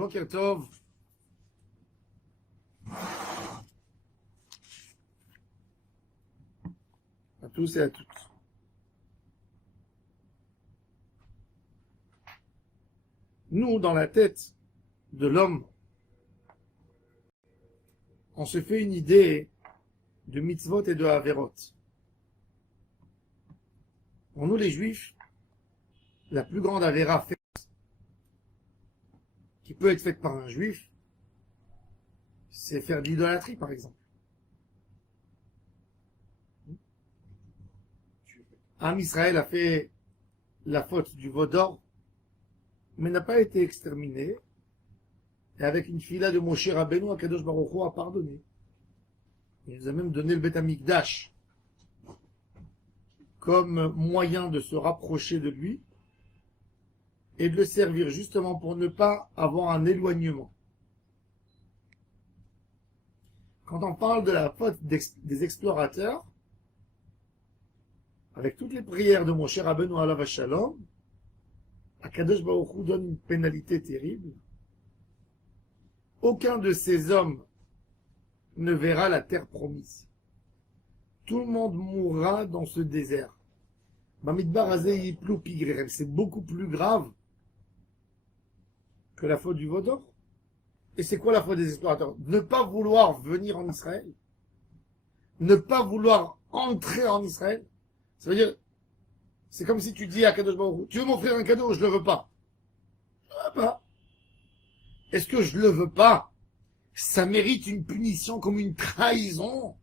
Boker Tov. À tous et à toutes. Nous, dans la tête de l'homme, on se fait une idée de mitzvot et de averot. Pour nous, les juifs, la plus grande avéra faite, qui peut être faite par un juif, c'est faire de l'idolâtrie, par exemple. Am Israël a fait la faute du veau d'or, mais n'a pas été exterminé. Et avec une fila de Moshe Rabbeinu, Akadosh Baruch Hu a pardonné. Il nous a même donné le Beth Amikdash comme moyen de se rapprocher de lui et de le servir justement pour ne pas avoir un éloignement. Quand on parle de la faute des explorateurs, avec toutes les prières de Moshe Rabbeinu alav shalom, Akadosh Baruch Hu donne une pénalité terrible. Aucun de ces hommes ne verra la terre promise. Tout le monde mourra dans ce désert. C'est beaucoup plus grave que la faute du veau d'or. Et c'est quoi la faute des explorateurs? Ne pas vouloir venir en Israël. Ne pas vouloir entrer en Israël. Ça veut dire, c'est comme si tu dis à Kadosh Baruch Hu, tu veux m'offrir un cadeau, je le veux pas. Je le veux pas. Est-ce que je le veux pas? Ça mérite une punition comme une trahison.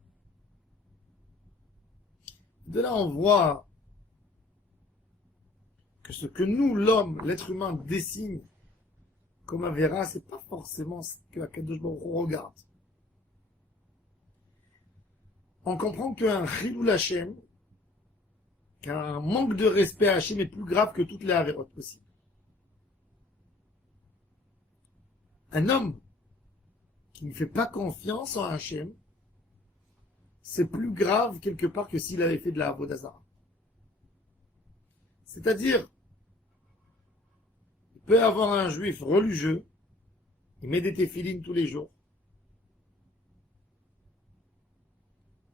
De là, on voit que ce que nous, l'homme, l'être humain, dessine comme Avera, c'est pas forcément ce que Akadosh Baruch Hu regarde. On comprend qu'un Chilul Hashem, qu'un manque de respect à Hashem est plus grave que toutes les Averot possibles. Un homme qui ne fait pas confiance en Hashem, c'est plus grave quelque part que s'il avait fait de la Avodah Zarah. C'est-à-dire, il peut y avoir un juif religieux, il met des téphilines tous les jours,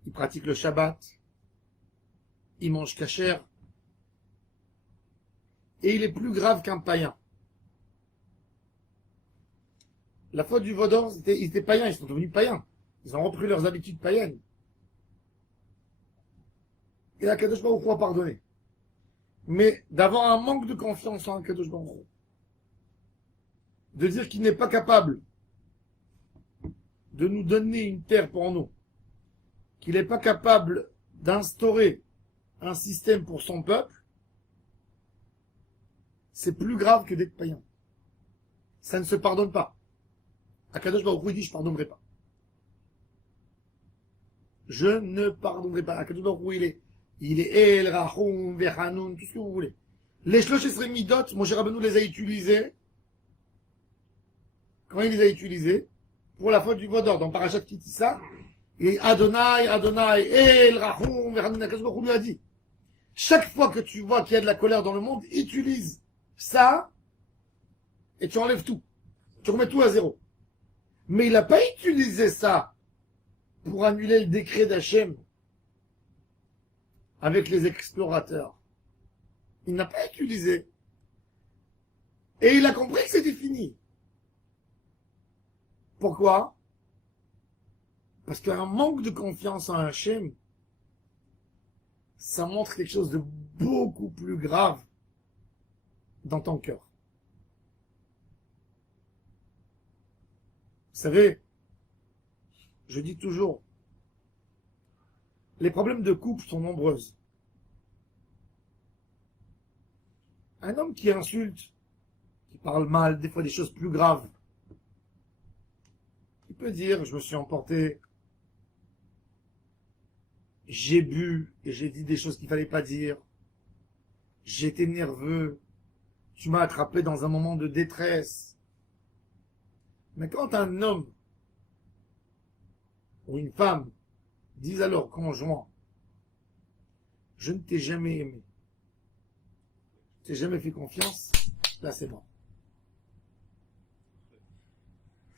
il pratique le Shabbat, il mange kasher, et il est plus grave qu'un païen. La faute du veau d'or, ils étaient païens, ils sont devenus païens. Ils ont repris leurs habitudes païennes. Et la Kadosh Baruch Hu a pardonné. Mais d'avoir un manque de confiance en Kadosh Baruch Hu, de dire qu'il n'est pas capable de nous donner une terre pour nous, qu'il n'est pas capable d'instaurer un système pour son peuple, c'est plus grave que d'être païen. Ça ne se pardonne pas. Akadosh Baruch Hu dit, je ne pardonnerai pas. Je ne pardonnerai pas. Akadosh Baruch Hu, il est El, Rahum, Vechanoun, tout ce que vous voulez. Les Shlosh Esrei Midot, Moshe Rabbeinu les a utilisés. Quand il les a utilisés? Pour la faute du veau d'or. Dans Parashat Kitissa, et Adonai, Adonai, El, Rahum, Vechanoun, Akadosh Baruch Hu lui a dit, chaque fois que tu vois qu'il y a de la colère dans le monde, utilise ça, et tu enlèves tout. Tu remets tout à zéro. Mais il n'a pas utilisé ça pour annuler le décret d'Hachem avec les explorateurs. Il n'a pas utilisé. Et il a compris que c'était fini. Pourquoi? Parce qu'un manque de confiance en Hachem, ça montre quelque chose de beaucoup plus grave dans ton cœur. Vous savez, je dis toujours, les problèmes de couple sont nombreux. Un homme qui insulte, qui parle mal, des fois des choses plus graves, il peut dire, je me suis emporté, j'ai bu et j'ai dit des choses qu'il fallait pas dire, j'étais nerveux, tu m'as attrapé dans un moment de détresse. Mais quand un homme ou une femme disent à leur conjoint, je ne t'ai jamais aimé, je ne t'ai jamais fait confiance, là c'est bon.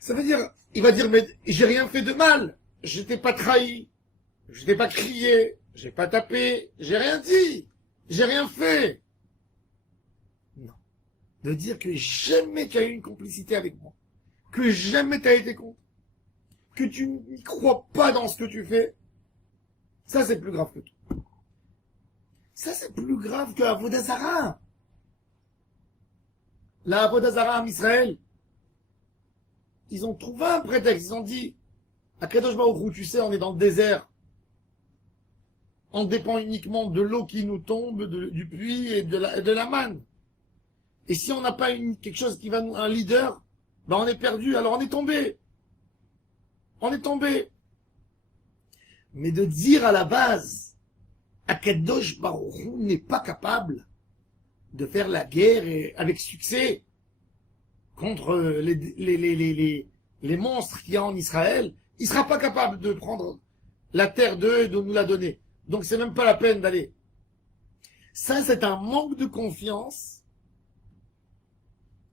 Ça veut dire, il va dire, mais j'ai rien fait de mal. Je t'ai pas trahi. Je t'ai pas crié. J'ai pas tapé. J'ai rien dit. J'ai rien fait. Non. De dire que jamais tu as eu une complicité avec moi. Que jamais tu as été contre. Que tu n'y crois pas dans ce que tu fais. Ça, c'est plus grave que tout. Ça, c'est plus grave que Avodah Zarah. La Avodah Zarah en Israël, ils ont trouvé un prétexte. Ils ont dit, à Kadosh Baruch Hu, tu sais, on est dans le désert. On dépend uniquement de l'eau qui nous tombe, du puits et de la manne. Et si on n'a pas quelque chose qui va nous, un leader, ben on est perdu, alors on est tombé. On est tombé. Mais de dire à la base, Akadosh Baruch Hu n'est pas capable de faire la guerre avec succès contre les monstres qu'il y a en Israël, il sera pas capable de prendre la terre d'eux et de nous la donner. Donc c'est même pas la peine d'aller. Ça, c'est un manque de confiance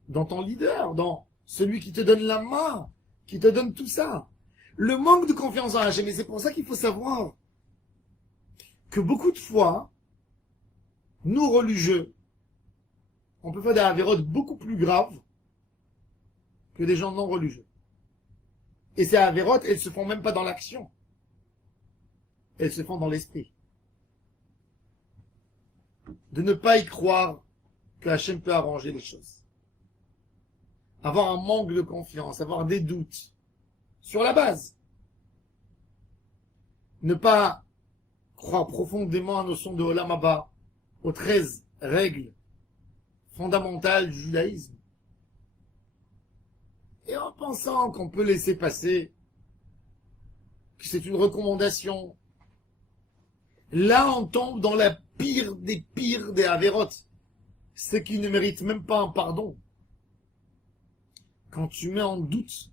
dans ton leader, dans celui qui te donne la main, qui te donne tout ça. Le manque de confiance en Hachem, et c'est pour ça qu'il faut savoir que beaucoup de fois, nous religieux, on peut faire des avérotes beaucoup plus graves que des gens non religieux. Et ces avérotes, elles se font même pas dans l'action. Elles se font dans l'esprit. De ne pas y croire que Hachem peut arranger les choses. Avoir un manque de confiance, avoir des doutes sur la base. Ne pas croire profondément à la notion de Olam Haba, aux 13 règles fondamentales du judaïsme. Et en pensant qu'on peut laisser passer, que c'est une recommandation, là on tombe dans la pire des avérotes, ce qui ne mérite même pas un pardon. Quand tu mets en doute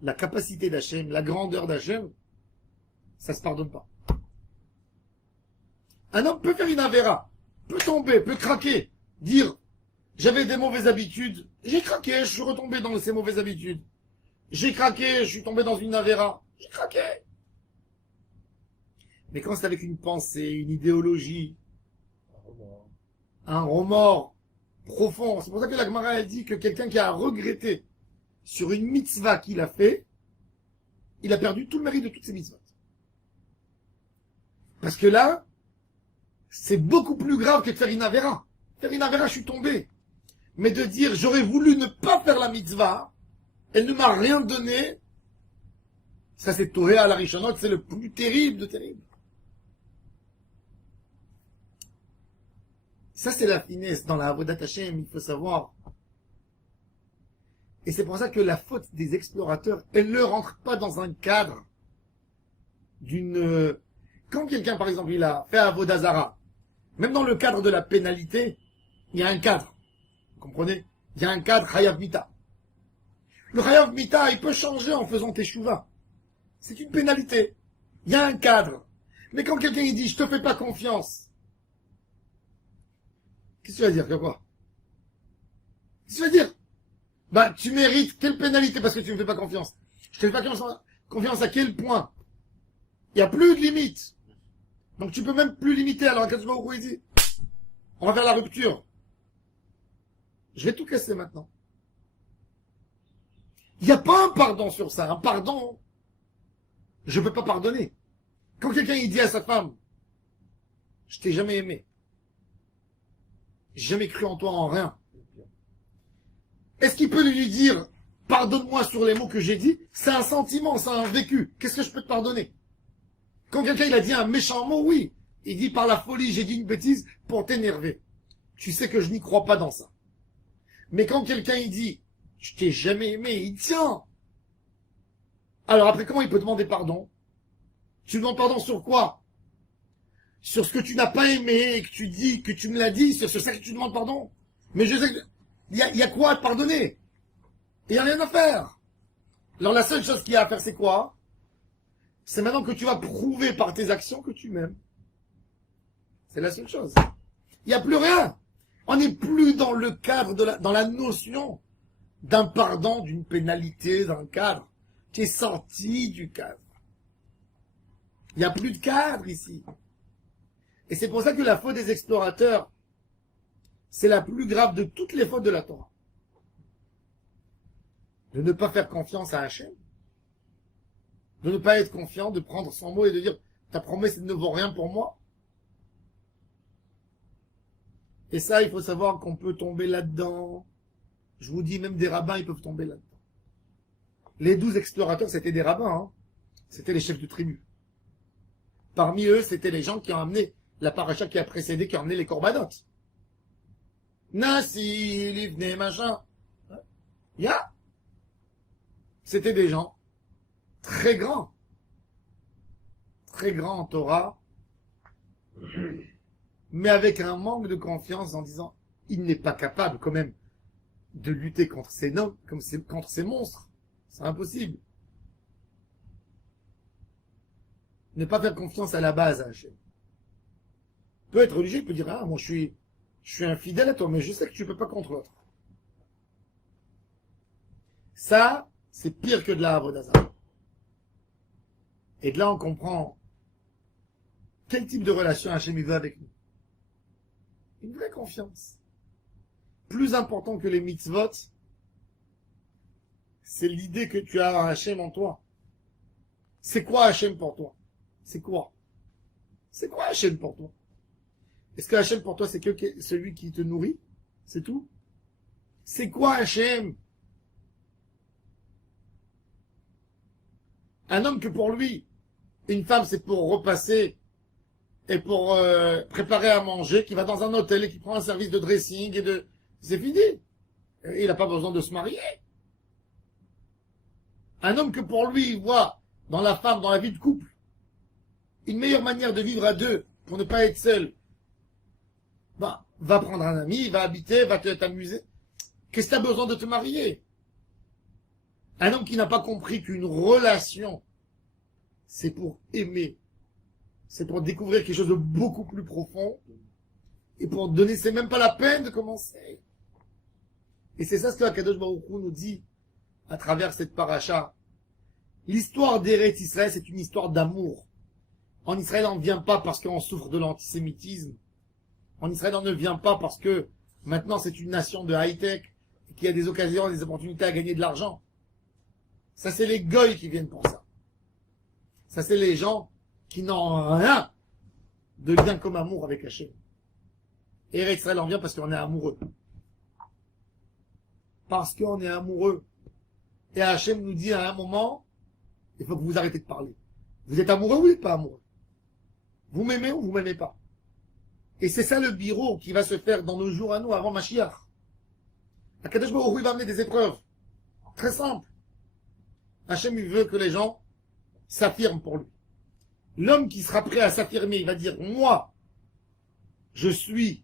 la capacité d'Hachem, la grandeur d'Hachem, ça se pardonne pas. Un homme peut faire une avéra, peut tomber, peut craquer, dire j'avais des mauvaises habitudes, j'ai craqué, je suis retombé dans ces mauvaises habitudes. J'ai craqué, je suis tombé dans une avéra, j'ai craqué. Mais quand c'est avec une pensée, une idéologie, un remords profond, c'est pour ça que la Gemara a dit que quelqu'un qui a regretté sur une mitzvah qu'il a fait, il a perdu tout le mérite de toutes ses mitzvahs. Parce que là, c'est beaucoup plus grave que de faire une avéra. Faire une avéra, je suis tombé. Mais de dire, j'aurais voulu ne pas faire la mitzvah, elle ne m'a rien donné, ça c'est Torah à la Rishonot, c'est le plus terrible de terrible. Ça c'est la finesse dans la Avodat Hashem, il faut savoir. Et c'est pour ça que la faute des explorateurs, elle ne rentre pas dans un cadre d'une... Quand quelqu'un, par exemple, il a fait Avodah Zarah, même dans le cadre de la pénalité, il y a un cadre. Vous comprenez? Il y a un cadre Chayav Mita. Le Chayav Mita, il peut changer en faisant teshuva. C'est une pénalité. Il y a un cadre. Mais quand quelqu'un il dit, je te fais pas confiance, qu'est-ce que tu vas dire? Quoi? Qu'est-ce que tu vas dire? Bah, tu mérites quelle pénalité parce que tu ne me fais pas confiance? Je te fais pas confiance à quel point? Il n'y a plus de limite. Donc tu peux même plus limiter. Alors, Akadosh Baruch Hu, il dit, on va faire la rupture. Je vais tout casser maintenant. Il n'y a pas un pardon sur ça. Un pardon, je ne peux pas pardonner. Quand quelqu'un il dit à sa femme, je t'ai jamais aimé. J'ai jamais cru en toi en rien. Est-ce qu'il peut lui dire, pardonne-moi sur les mots que j'ai dit? C'est un sentiment, c'est un vécu. Qu'est-ce que je peux te pardonner? Quand quelqu'un il a dit un méchant mot, oui. Il dit par la folie, j'ai dit une bêtise pour t'énerver. Tu sais que je n'y crois pas dans ça. Mais quand quelqu'un il dit, je t'ai jamais aimé, il tient. Alors après, comment il peut demander pardon? Tu demandes pardon sur quoi? Sur ce que tu n'as pas aimé et que tu dis, que tu me l'as dit, c'est sur ça que tu demandes pardon? Mais je sais que, il y a quoi à te pardonner? Il n'y a rien à faire. Alors la seule chose qu'il y a à faire, c'est quoi? C'est maintenant que tu vas prouver par tes actions que tu m'aimes. C'est la seule chose. Il n'y a plus rien. On n'est plus dans le cadre dans la notion d'un pardon, d'une pénalité, d'un cadre. Tu es sorti du cadre. Il n'y a plus de cadre ici. Et c'est pour ça que la faute des explorateurs, c'est la plus grave de toutes les fautes de la Torah. De ne pas faire confiance à Hachem. De ne pas être confiant, de prendre son mot et de dire ta promesse ne vaut rien pour moi. Et ça, il faut savoir qu'on peut tomber là-dedans. Je vous dis, même des rabbins, ils peuvent tomber là-dedans. Les 12 explorateurs, c'était des rabbins. Hein. C'était les chefs de tribu. Parmi eux, c'était les gens qui ont amené la paracha qui a précédé, qui ont amené les corbanotes. Nassi, Livne, machin. Ya. C'était des gens très grands. Très grands en Torah. Mais avec un manque de confiance en disant, il n'est pas capable quand même de lutter contre ces noms, contre ces monstres. C'est impossible. Ne pas faire confiance à la base à Hachem. Peut être religieux, il peut dire, ah, moi je suis infidèle à toi, mais je sais que tu ne peux pas contre l'autre. Ça, c'est pire que de la Avodazara. Et de là, on comprend quel type de relation Hachem veut avec nous. Une vraie confiance. Plus important que les mitzvot, c'est l'idée que tu as un Hachem en toi. C'est quoi Hachem pour toi? C'est quoi? C'est quoi Hachem pour toi? Est-ce que Hachem pour toi c'est que celui qui te nourrit? C'est tout? C'est quoi Hachem? Un homme que pour lui, une femme c'est pour repasser et pour préparer à manger, qui va dans un hôtel et qui prend un service de dressing et de... C'est fini. Il n'a pas besoin de se marier. Un homme que pour lui, il voit dans la femme, dans la vie de couple, une meilleure manière de vivre à deux, pour ne pas être seul, bah, va prendre un ami, va habiter, va t'amuser. Qu'est-ce que tu as besoin de te marier? Un homme qui n'a pas compris qu'une relation, c'est pour aimer, c'est pour découvrir quelque chose de beaucoup plus profond, et pour donner, c'est même pas la peine de commencer. Et c'est ça ce que Akadosh Baruch Hu nous dit à travers cette paracha. L'histoire d'Eretz Israël, c'est une histoire d'amour. En Israël, on ne vient pas parce qu'on souffre de l'antisémitisme. En Israël, on ne vient pas parce que maintenant c'est une nation de high-tech, et qu'il y a des occasions, des opportunités à gagner de l'argent. Ça, c'est les goïs qui viennent pour ça. Ça, c'est les gens qui n'ont rien de lien comme amour avec Hachem. Et Eretz Israël, on vient parce qu'on est amoureux. Parce qu'on est amoureux. Et Hachem nous dit à un moment, il faut que vous arrêtez de parler. Vous êtes amoureux ou vous n'êtes pas amoureux? Vous m'aimez ou vous m'aimez pas? Et c'est ça le bureau qui va se faire dans nos jours à nous, avant Mashiach. Akadosh Baruch Hu va amener des épreuves. Très simple. Hachem, il veut que les gens s'affirment pour lui. L'homme qui sera prêt à s'affirmer, il va dire, moi, je suis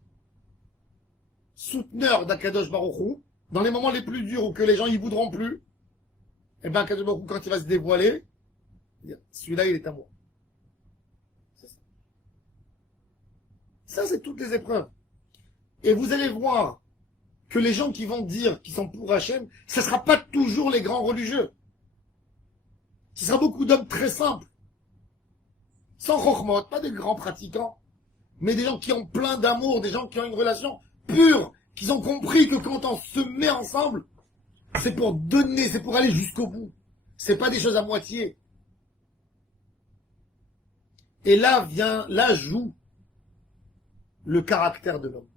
souteneur d'Akadosh Baruch Hu, dans les moments les plus durs où que les gens y voudront plus, et bien Akadosh Baruch Hu, quand il va se dévoiler, il va dire, celui-là, il est à moi. C'est ça. Ça, c'est toutes les épreuves. Et vous allez voir que les gens qui vont dire qu'ils sont pour Hachem, ce ne sera pas toujours les grands religieux. Ce sera beaucoup d'hommes très simples. Sans chokhmot, pas des grands pratiquants, mais des gens qui ont plein d'amour, des gens qui ont une relation pure, qui ont compris que quand on se met ensemble, c'est pour donner, c'est pour aller jusqu'au bout. C'est pas des choses à moitié. Et là joue le caractère de l'homme.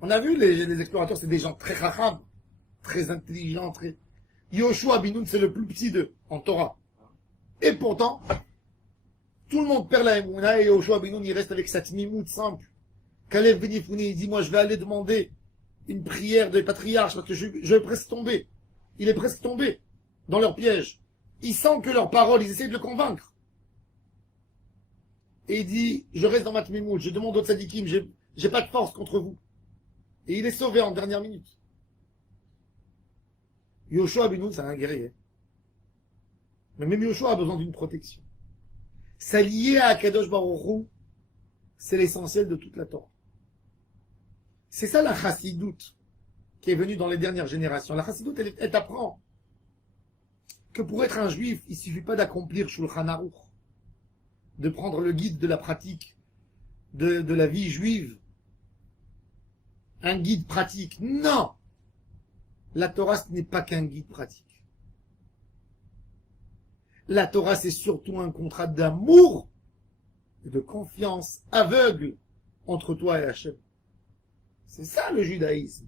On a vu les explorateurs, c'est des gens très chacham, très intelligents, très... Yoshua Binoun, c'est le plus petit d'eux, en Torah. Et pourtant, tout le monde perd la Emouna, et Yoshua Binoun, il reste avec sa tmimout simple. Kalev Benifouni, il dit, moi je vais aller demander une prière des patriarches, parce que je vais presque tomber. Il est presque tombé dans leur piège. Il sent que leurs paroles, ils essaient de le convaincre. Et il dit, je reste dans ma tmimout, je demande aux tzadikim, j'ai pas de force contre vous. Et il est sauvé en dernière minute. Yoshua Binoun, c'est un guerrier. Mais même Yoshua a besoin d'une protection. S'allier à Akadosh Baruch Hu, c'est l'essentiel de toute la Torah. C'est ça la chassidoute. qui est venue dans les dernières générations. La chassidoute, elle t'apprend que pour être un juif, il ne suffit pas d'accomplir Shulchan Aruch, de prendre le guide de la pratique de la vie juive, un guide pratique. Non! La Torah, ce n'est pas qu'un guide pratique. La Torah, c'est surtout un contrat d'amour et de confiance aveugle entre toi et Hachem. C'est ça le judaïsme.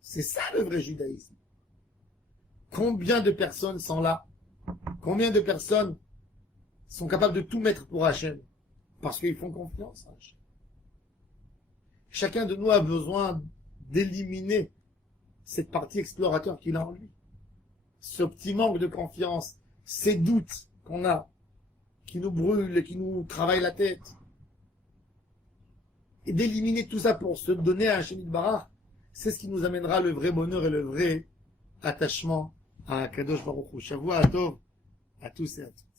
C'est ça le vrai judaïsme. Combien de personnes sont là? Combien de personnes sont capables de tout mettre pour Hachem? Parce qu'ils font confiance à Hachem. Chacun de nous a besoin d'éliminer cette partie explorateur qu'il a en lui. Ce petit manque de confiance, ces doutes qu'on a, qui nous brûlent et qui nous travaillent la tête. Et d'éliminer tout ça pour se donner à Hachem Yitbarach, c'est ce qui nous amènera le vrai bonheur et le vrai attachement à Kadosh Baruch Hu. Shavua Tov à tous et à toutes.